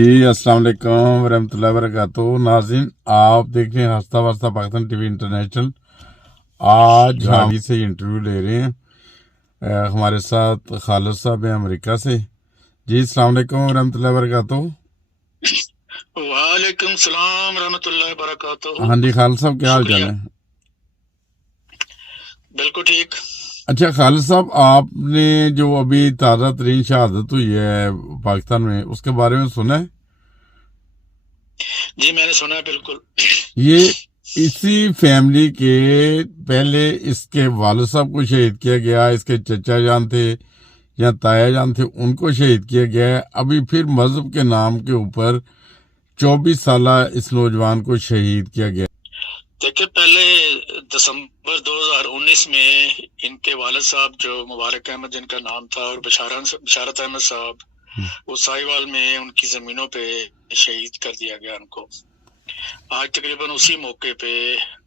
जी अस्सलाम वालेकुम रहमतुल्लाहि वबरकातुहू। नाज़रीन, आप देख रहे हैं हंसता वस्ता पाकिस्तान टीवी इंटरनेशनल। आज हम से इंटरव्यू ले रहे हैं। हमारे साथ खालिद साहब हैं अमेरिका से। जी अस्सलाम वालेकुम रहमतुल्लाहि वबरकातुहू। वालेकुम सलाम रहमतुल्लाहि बरकातुहू। हाँ जी खालिद साहब, क्या हाल चाल शुक्रिया, है? बिल्कुल ठीक। अच्छा खालिद साहब, आपने जो अभी ताज़ा तरीन शहादत हुई है पाकिस्तान में, उसके बारे में सुना है? जी मैंने सुना है, बिल्कुल। ये इसी फैमिली के पहले इसके वालिद साहब को शहीद किया गया, इसके चचा जान थे या ताया जान थे, उनको शहीद किया गया है। अभी फिर मजहब के नाम के ऊपर 24 साल इस नौजवान को शहीद किया गया। देखिए, पहले दिसंबर 2019 में इनके वालिद साहब जो मुबारक अहमद जिनका नाम था, और बशारत अहमद साहब, वो साहिवाल में उनकी जमीनों पे शहीद कर दिया गया उनको। आज तकरीबन उसी मौके पे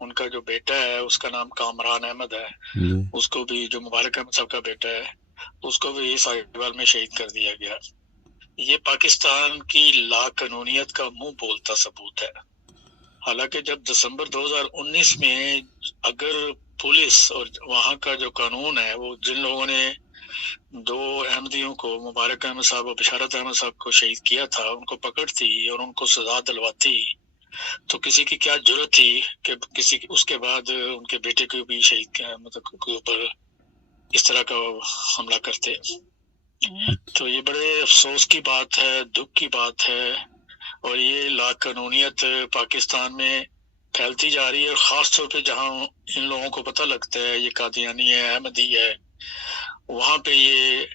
उनका जो बेटा है, उसका नाम कामरान अहमद है, उसको भी, जो मुबारक अहमद साहब का बेटा है, उसको भी साहिवाल में शहीद कर दिया गया। ये पाकिस्तान की लाकानूनियत का मुंह बोलता सबूत है। हालांकि जब दिसंबर 2019 में अगर पुलिस और वहां का जो कानून है, वो जिन लोगों ने दो अहमदियों को, मुबारक अहमद साहब और बशारत अहमद साहब को शहीद किया था, उनको पकड़ती और उनको सजा दिलवाती, तो किसी की क्या जरूरत थी कि किसी उसके बाद उनके बेटे को भी शहीद, मतलब के ऊपर इस तरह का हमला करते। तो ये बड़े अफसोस की बात है, दुख की बात है, और ये लाकानूनियत पाकिस्तान में फैलती जा रही है। और खास तौर पे जहां इन लोगों को पता लगता है ये कादियानी है, अहमदी है, वहां पे ये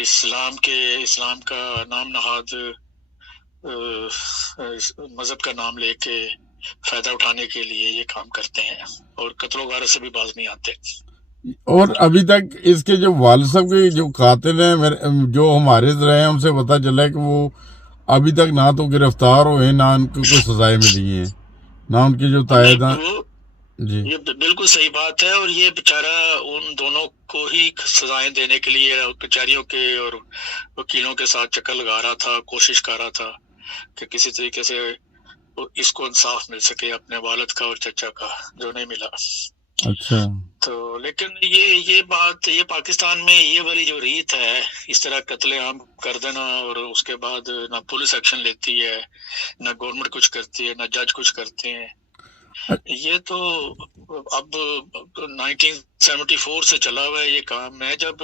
इस्लाम का नाम नहाद मजहब का नाम लेके फायदा उठाने के लिए ये काम करते हैं, और कत्लो गारत से भी बाज नहीं आते। और अभी तक इसके जो वालिद साहब के जो कातिल हैं, जो हमारे रहे हैं, उनसे पता चला है कि वो अभी तक ना तो गिरफ्तार हुए, ना उनको कोई सजाएं मिली हैं, ना उनके जो तायदा। जी, ये बिल्कुल सही बात है। और ये बेचारा उन दोनों को ही सजाएं देने के लिए कचहरियों के और वकीलों के साथ चक्कर लगा रहा था, कोशिश कर रहा था कि किसी तरीके से इसको इंसाफ मिल सके अपने वालिद का और चचा का, जो नहीं मिला। अच्छा। तो लेकिन ये बात, ये पाकिस्तान में ये वाली जो रीत है, इस तरह कत्लेआम कर देना, और उसके बाद ना पुलिस एक्शन लेती है, ना गवर्नमेंट कुछ करती है, ना जज कुछ करते हैं, ये तो अब 1974 से चला हुआ है ये काम। मैं जब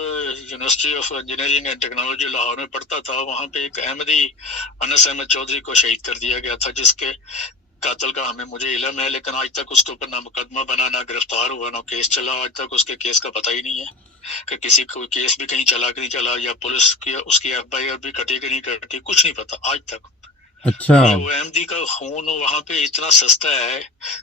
university of engineering and technology Lahore में पढ़ता था, वहां पे एक अहमदी अनस अहमद चौधरी को शहीद कर दिया गया था, जिसके कातल का मुझे इल्म है, लेकिन आज तक उसके ऊपर ना मुकदमा बना, ना गिरफ्तार हुआ, ना केस चला। आज तक उसके केस का पता ही नहीं है कि किसी को केस भी कहीं चला कि नहीं चला, या पुलिस की उसकी FIR भी कटी कि नहीं कटी, कुछ नहीं पता आज तक। अच्छा। वो अहमदी का खून वहां पे इतना सस्ता है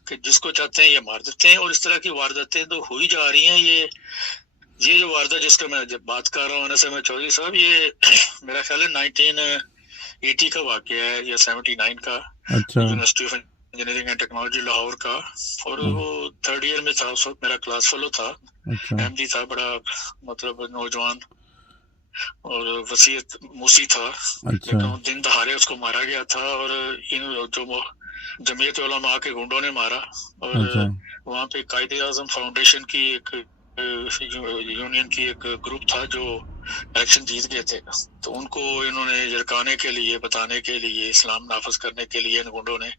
कि जिसको चाहते हैं ये मार देते हैं, और इस तरह की वारदातें तो हो ही जा रही हैं। ये जो वारदात जिसका मैं जब बात कर रहा हूँ अनस अहमद चौधरी साहब, ये मेरा ख्याल है 1980 का वाकया है या 79 का। अच्छा। University of engineering and technology Lahore का, और वो 3rd ईयर में था, उस वक्त मेरा क्लास फेलो था। अच्छा। अहमदी था, बड़ा मतलब नौजवान और वसीयत मूसी था। अच्छा। लेकिन दिन दहाड़े उसको मारा गया था, और इन जो जमीयत उलमा के गुंडों ने मारा। और अच्छा। वहाँ पे कायदे आजम फाउंडेशन की एक यूनियन की एक ग्रुप था जो इलेक्शन जीत गए थे, तो उनको इन्होंने झड़काने के लिए, बताने के लिए, इस्लाम नाफज करने के लिए, इन गुंडों ने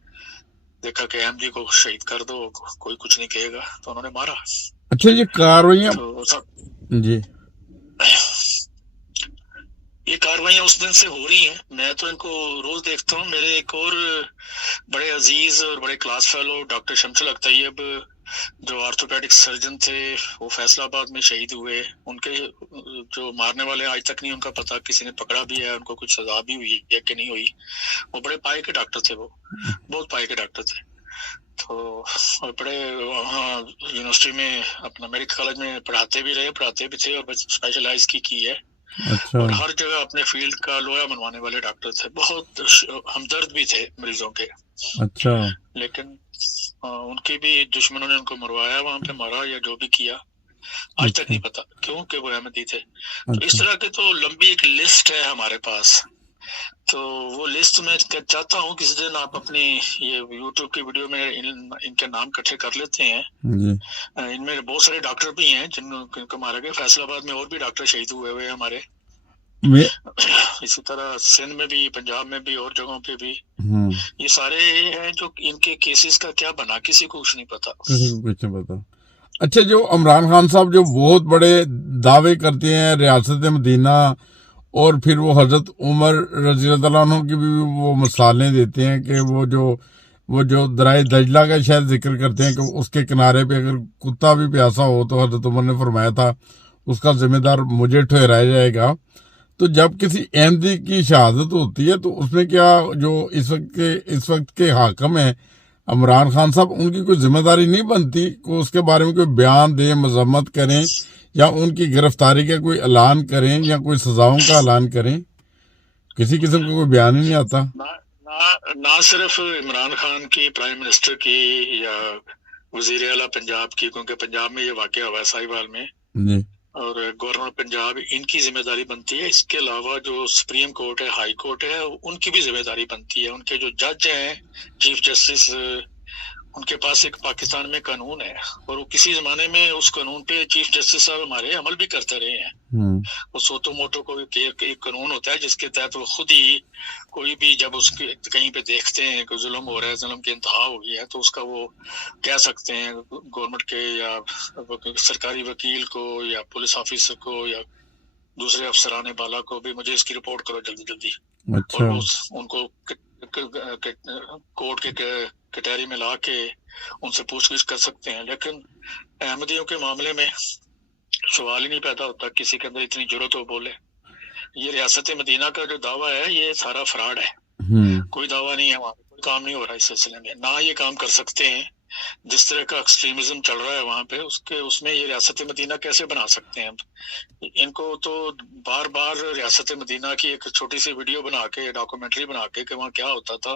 देखा कि अहमदी को शहीद कर दो, कोई कुछ नहीं कहेगा, तो उन्होंने मारा। अच्छा, ये कार्रवाइयाँ जी, ये कार्रवाइयाँ उस दिन से हो रही हैं। मैं तो इनको रोज देखता हूँ। मेरे एक और बड़े अजीज और बड़े क्लास फेलो डॉक्टर शमशुल हक तैयब, जो ऑर्थोपेडिक सर्जन थे, वो फैसलाबाद में शहीद हुए। उनके जो मारने वाले आज तक नहीं उनका पता, किसी ने पकड़ा भी है, उनको कुछ सजा भी हुई है कि नहीं हुई। वो बड़े पाए के डॉक्टर थे, वो बहुत पाए के डॉक्टर थे। तो और बड़े वहाँ यूनिवर्सिटी में अपना मेडिकल कॉलेज में पढ़ाते भी थे, और स्पेशलाइज की है। अच्छा। और हर जगह अपने फील्ड का लोया मनवाने वाले डॉक्टर थे, बहुत हमदर्द भी थे मरीजों के। अच्छा। लेकिन उनके भी दुश्मनों ने उनको मरवाया, वहां पे मारा या जो भी किया, आज तक नहीं पता क्यों कि वो अहमदी थे। तो इस तरह के तो लंबी एक लिस्ट है हमारे पास تو وہ لسٹ میں چاہتا ہوں کسی دن آپ اپنی یہ یوٹیوب کی ویڈیو میں ان کے نام اکٹھے کر لیتے ہیں. ان میں بہت سارے ڈاکٹر بھی ہیں جن کو مارا گیا. فیصل آباد میں اور بھی ڈاکٹر شہید ہوئے ہوئے ہمارے. اسی طرح سندھ میں بھی، پنجاب میں بھی، اور جگہوں پہ بھی. یہ سارے ہیں جو ان کے کیسز کا کیا بنا کسی کو کچھ نہیں پتا. اچھا، جو عمران خان صاحب جو بہت بڑے دعوے کرتے ہیں ریاست مدینہ، اور پھر وہ حضرت عمر رضی اللہ عنہ کی بھی وہ مثالیں دیتے ہیں کہ وہ جو درائے دجلہ کا شاید ذکر کرتے ہیں کہ اس کے کنارے پہ اگر کتا بھی پیاسا ہو تو حضرت عمر نے فرمایا تھا اس کا ذمہ دار مجھے ٹھہرایا جائے گا. تو جب کسی احمدی کی شہادت ہوتی ہے تو اس میں کیا جو اس وقت کے حاکم ہیں عمران خان صاحب، ان کی کوئی ذمہ داری نہیں بنتی کہ اس کے بارے میں کوئی بیان دیں، مذمت کریں، یا ان کی گرفتاری کا کوئی اعلان کریں، یا کوئی سزاؤں کا اعلان کریں؟ کسی قسم کا کوئی بیان ہی نہیں آتا. نہ صرف عمران خان کی، پرائم منسٹر کی، یا وزیر اعلیٰ پنجاب کی، کیونکہ پنجاب میں یہ واقعہ ہوا ہے ساہیوال میں، جی، اور گورنر پنجاب، ان کی ذمہ داری بنتی ہے. اس کے علاوہ جو سپریم کورٹ ہے، ہائی کورٹ ہے، ان کی بھی ذمہ داری بنتی ہے. ان کے جو جج ہیں، چیف جسٹس، ان کے پاس ایک پاکستان میں قانون ہے، اور وہ کسی زمانے میں اس قانون پہ چیف جسٹس صاحب ہمارے عمل بھی کرتے رہے ہیں. وہ سوتو موٹو کو ایک قانون ہوتا ہے جس کے تحت وہ خود ہی کوئی بھی جب اس کے کہیں پہ دیکھتے ہیں کہ ظلم ہو رہا ہے، ظلم کی انتہا ہو گئی ہے، تو اس کا وہ کہہ سکتے ہیں گورنمنٹ کے یا سرکاری وکیل کو یا پولیس آفیسر کو یا دوسرے افسران بالا کو بھی، مجھے اس کی رپورٹ کرو جلدی جلدی. اور ان کو کورٹ کے کٹہری میں لا کے ان سے پوچھ گچھ کر سکتے ہیں. لیکن احمدیوں کے معاملے میں سوال ہی نہیں پیدا ہوتا کسی کے اندر اتنی جرت ہو بولے. یہ ریاست مدینہ کا جو دعویٰ ہے یہ سارا فراڈ ہے. کوئی دعویٰ نہیں ہے وہاں پہ، کوئی کام نہیں ہو رہا اس سلسلے میں. نہ یہ کام کر سکتے ہیں. جس طرح کا ایکسٹریمزم چل رہا ہے وہاں پہ، اس میں یہ ریاست مدینہ کیسے بنا سکتے ہیں؟ ان کو تو بار بار ریاست مدینہ کی ایک چھوٹی سی ویڈیو بنا کے، ڈاکومنٹری بنا کے کہ وہاں کیا ہوتا تھا،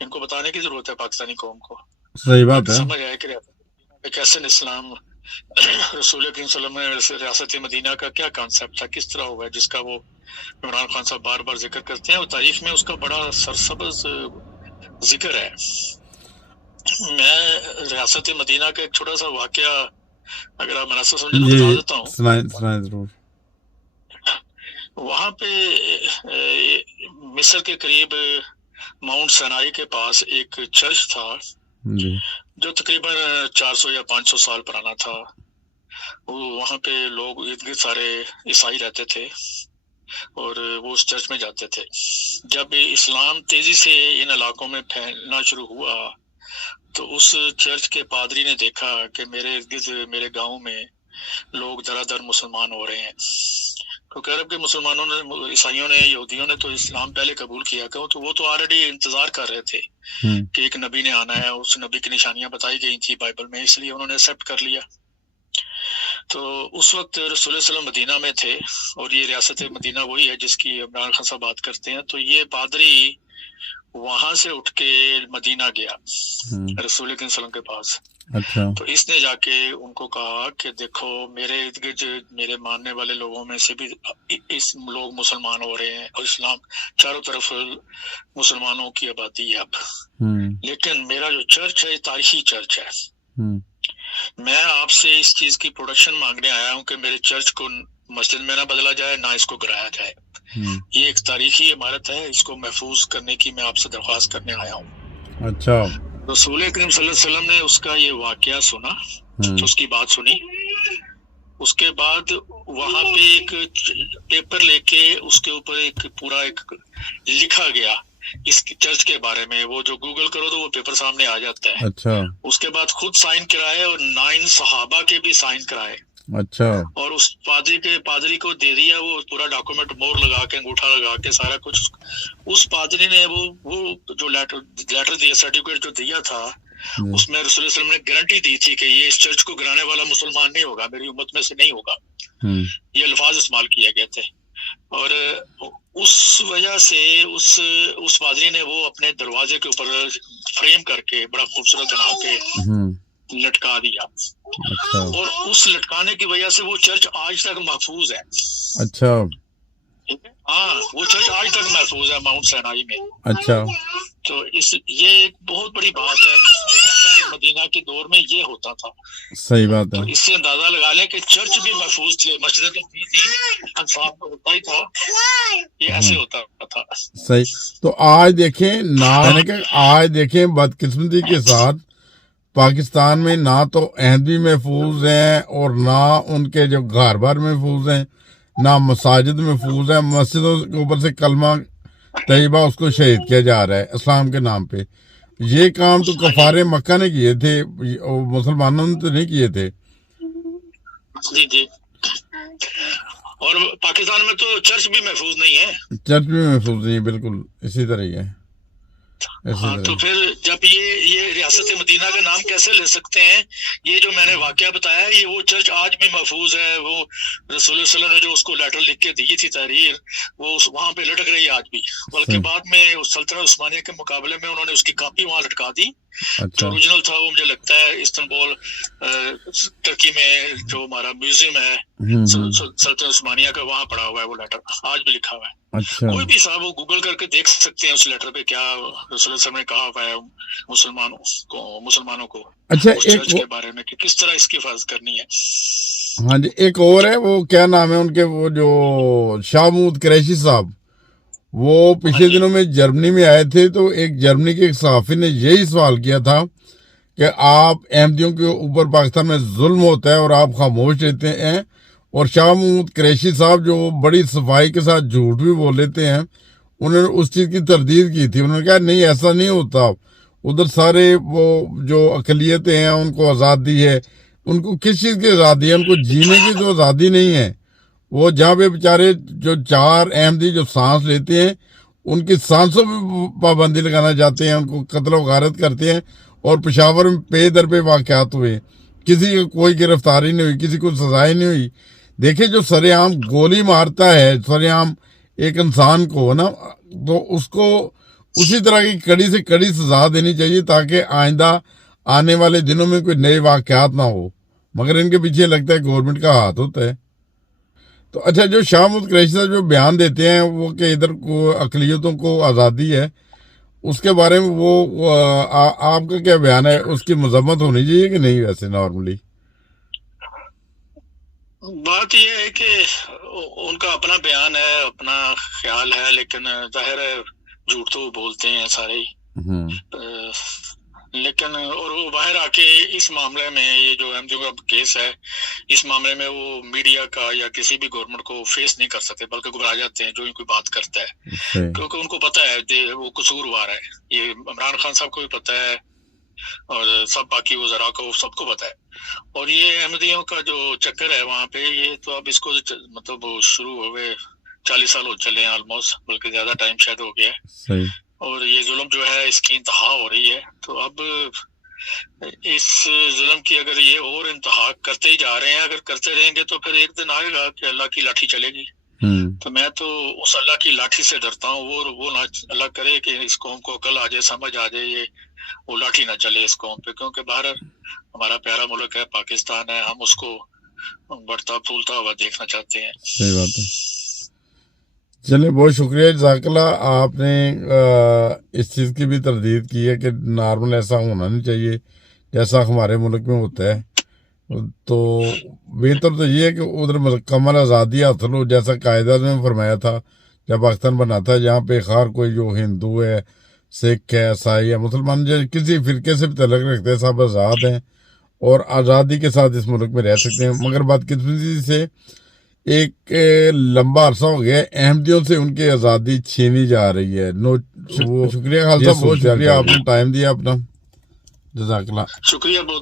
ان کو بتانے کی ضرورت ہے پاکستانی قوم کو. صحیح بات ہے. سمجھ آئے کہ ریاست مدینہ کیسے اسلام، رسول کریم صلی اللہ علیہ وسلم ریاست مدینہ کا کیا کانسیپٹ تھا، کس طرح ہوا ہے، جس کا وہ عمران خان صاحب بار بار ذکر کرتے ہیں. اور تاریخ میں اس کا بڑا سرسبز ذکر ہے. میں ریاست مدینہ کا ایک چھوٹا سا واقعہ اگر آپ مناسب سمجھیں تو بتا دیتا ہوں. سنائیں ضرور. وہاں پہ مصر کے قریب ماؤنٹ سینائی کے پاس ایک چرچ تھا جو تقریباً 400 یا 500 سال پرانا تھا. وہاں پہ لوگ ارد گرد سارے عیسائی رہتے تھے اور وہ اس چرچ میں جاتے تھے. جب اسلام تیزی سے ان علاقوں میں پھیلنا شروع ہوا تو اس چرچ کے پادری نے دیکھا کہ میرے ارد گرد میرے گاؤں میں لوگ در در مسلمان ہو رہے ہیں. کیونکہ عرب کے مسلمانوں نے، عیسائیوں نے، یہودیوں نے تو اسلام پہلے قبول کیا کہ وہ تو آلریڈی انتظار کر رہے تھے کہ ایک نبی نے آنا ہے. اس نبی کی نشانیاں بتائی گئی تھی بائبل میں، اس لیے انہوں نے ایکسیپٹ کر لیا. تو اس وقت رسول اللہ صلی اللہ علیہ وسلم مدینہ میں تھے، اور یہ ریاست مدینہ وہی ہے جس کی عمران خان صاحب بات کرتے ہیں. تو یہ پادری وہاں سے اٹھ کے مدینہ گیا رسول اللہ صلی اللہ علیہ وسلم کے پاس. تو اس نے جا کے ان کو کہا کہ دیکھو میرے ارد گرد میرے ماننے والے لوگوں میں سے بھی اس لوگ مسلمان ہو رہے ہیں، اور اسلام چاروں طرف مسلمانوں کی آبادی ہے اب. لیکن میرا جو چرچ ہے یہ تاریخی چرچ ہے. میں آپ سے اس چیز کی پروڈکشن مانگنے آیا ہوں کہ میرے چرچ کو مسجد میں نہ بدلا جائے، نہ اس کو گرایا جائے. یہ ایک تاریخی عمارت ہے، اس کو محفوظ کرنے کی میں آپ سے درخواست کرنے آیا ہوں. اچھا. رسول کریم صلی اللہ علیہ وسلم نے اس کا یہ واقعہ سنا، اس کی بات سنی. اس کے بعد وہاں پہ ایک پیپر لے کے اس کے اوپر ایک پورا ایک لکھا گیا اس چرچ کے بارے میں. وہ جو گوگل کرو تو وہ پیپر سامنے آ جاتا ہے. اچھا. اس کے بعد خود سائن کرائے اور 9 صحابہ کے بھی سائن کرائے. اچھا. اور اس پادری کو دے دیا وہ پورا ڈاکومنٹ، مور لگا کے، انگوٹھا لگا کے، سارا کچھ. اس پادری نے وہ جو لیٹر دیا، سرٹیفکیٹ جو دیا تھا، اس میں رسول اللہ صلی اللہ علیہ وسلم نے گارنٹی دی تھی کہ یہ اس چرچ کو گرانے والا مسلمان نہیں ہوگا، میری امت میں سے نہیں ہوگا. یہ الفاظ استعمال کیے گئے تھے. اور اس وجہ سے اس پادری نے وہ اپنے دروازے کے اوپر فریم کر کے بڑا خوبصورت بنا کے لٹکا دیا. اور اس لٹکانے کی وجہ سے وہ چرچ آج تک محفوظ ہے. اچھا. हाँ, वो चर्च आज तक महफूज है माउंट सैनाई में। अच्छा, तो ये एक बहुत बड़ी बात है कि रियासत मदीना के दौर में ये होता था। सही बात तो है। इससे अंदाजा लगा लें कि चर्च भी महफूज थे, मस्जिद तो थी, अंसार तो होता ही था, ये ऐसे होता था। सही। तो आज देखें ना, मैंने कहा आज देखें बदकिस्मती के साथ पाकिस्तान में ना तो अहमदी महफूज हैं और ना उनके जो घर बार महफूज हैं, ना मसाजिद महफूज हैं। मस्जिदों के ऊपर से कलमा तैयबा उसको शहीद किया जा रहा है इस्लाम के नाम पे। ये काम तो कफारे मक्का ने किए थे, मुसलमानों ने तो नहीं किए थे। जी जी। और पाकिस्तान में तो चर्च भी महफूज नहीं है। चर्च भी महफूज नहीं है, बिल्कुल इसी तरह ही है। हाँ, तो फिर जब ये रियासत मदीना का नाम कैसे ले सकते हैं? ये जो मैंने वाकया बताया, ये वो चर्च आज भी महफूज है। वो रसूल सल्लल्लाहु अलैहि वसल्लम ने जो उसको लेटर लिख के दी थी तहरीर, वो वहां पे लटक रही है आज भी। बल्कि बाद में सल्तनत उस्मानिया के मुकाबले में उन्होंने उसकी कॉपी वहां लटका दी। अच्छा, जो ओरिजिनल था वो मुझे लगता है इस्तांबुल तुर्की में जो हमारा म्यूजियम है सल्तनत उस्मानिया का, वहां पड़ा हुआ है वो लेटर, आज भी लिखा हुआ है। अच्छा, कोई भी साहब वो गूगल करके देख सकते हैं उस लेटर पे क्या रसूल सल्लल्लाहु अलैहि वसल्लम ने कहा हुआ है मुसलमानों को अच्छा। उस एक चर्च के बारे में कि किस तरह इसकी हिफाजत करनी है। हाँ जी, एक और है, वो क्या नाम है उनके, वो जो शाह महमूद कुरैशी साहब, वो पिछले दिनों में जर्मनी में आए थे। तो एक जर्मनी के एक सहाफी ने यही सवाल किया था कि आप अहमदियों के ऊपर पाकिस्तान में जुल्म होता है और आप खामोश रहते हैं। और शाह महमूद कुरैशी साहब जो बड़ी सफाई के साथ झूठ भी बोल लेते हैं, उन्होंने उस चीज़ की तरदीद की थी। उन्होंने कहा नहीं, ऐसा नहीं होता, उधर सारे वो जो अकलियतें हैं उनको आज़ादी है। उनको किस चीज़ की आज़ादी है? उनको जीने की तो आज़ादी नहीं है। वो जहाँ पे बेचारे जो चार अहमदी जो सांस लेते हैं, उनकी सांसों पे पाबंदी लगाना चाहते हैं, उनको कत्ल वगारत करते हैं। और पेशावर में पे दर पे वाक़यात हुए, किसी को कोई गिरफ्तारी नहीं हुई, किसी को सजाएं नहीं हुई। देखिए, जो सरेआम गोली मारता है सरेआम एक इंसान को ना, तो उसको उसी तरह की कड़ी से कड़ी सजा देनी चाहिए ताकि आइंदा आने वाले दिनों में कोई नए वाक़यात ना हो। मगर इनके पीछे लगता है गवर्नमेंट का हाथ होता है। तो अच्छा, जो शाह महमूद कुरैशी साहब जो बयान देते हैं वो कि इधर को अक़लियतों को आज़ादी है, उसके बारे में वो आपका क्या बयान है? उसकी मजम्मत होनी चाहिए कि नहीं? वैसे नॉर्मली बात यह है कि उनका अपना बयान है, अपना ख्याल है, लेकिन जाहिर है झूठ तो बोलते हैं सारे ही। लेकिन और वो बाहर आके इस मामले में, ये जो अहमदियों का केस है, इस मामले में वो मीडिया का या किसी भी गवर्नमेंट को फेस नहीं कर सकते, बल्कि घबरा जाते हैं जो इनको बात करता है, क्योंकि उनको पता है वो कसूरवार है। ये इमरान खान साहब को भी पता है और सब बाकी वज़रा को सबको पता है। और ये अहमदियों का जो चक्कर है वहां पे, ये तो अब इसको मतलब शुरू हो गए 40 साल हो चले हैं ऑलमोस्ट, बल्कि ज्यादा टाइम शायद हो गया है। और ये जुल्म जो है इसकी इंतहा हो रही है। तो अब इस जुल्म की अगर ये और इंतहा करते ही जा रहे हैं, अगर करते रहेंगे तो फिर एक दिन आएगा कि अल्लाह की लाठी चलेगी। तो मैं तो उस अल्लाह की लाठी से डरता हूँ। वो ना अल्लाह करे कि इस कौम को अकल आ जाए, समझ आ जाए, ये वो लाठी ना चले इस कौम पे, क्योंकि बाहर हमारा प्यारा मुल्क है, पाकिस्तान है, हम उसको बढ़ता फूलता हुआ देखना चाहते हैं। सही बात है। चलिए, बहुत शुक्रिया जज़ाकल्लाह, आपने इस चीज़ की भी तरदीद की है कि नॉर्मल ऐसा होना नहीं चाहिए जैसा हमारे मुल्क में होता है। तो बेहतर तो ये है कि उधर मुकम्मल आज़ादी हासिल हो, जैसा कायदा ने फरमाया था जब पाकिस्तान बना था, जहाँ पे हर कोई जो हिंदू है, सिख है, ईसाई है, मुसलमान, जो किसी फ़िरके से भी तल्लुक़ रखते हैं, सब आज़ाद हैं और आज़ादी के साथ इस मुल्क में रह सकते हैं। मगर बदकिस्मती से एक लंबा अरसा हो गया अहमदियों से उनकी आज़ादी छीनी जा रही है। वो शुक्रिया खालसा, बहुत शुक्रिया, आपने टाइम दिया अपना। जज़ाकल्लाह, शुक्रिया बहुत।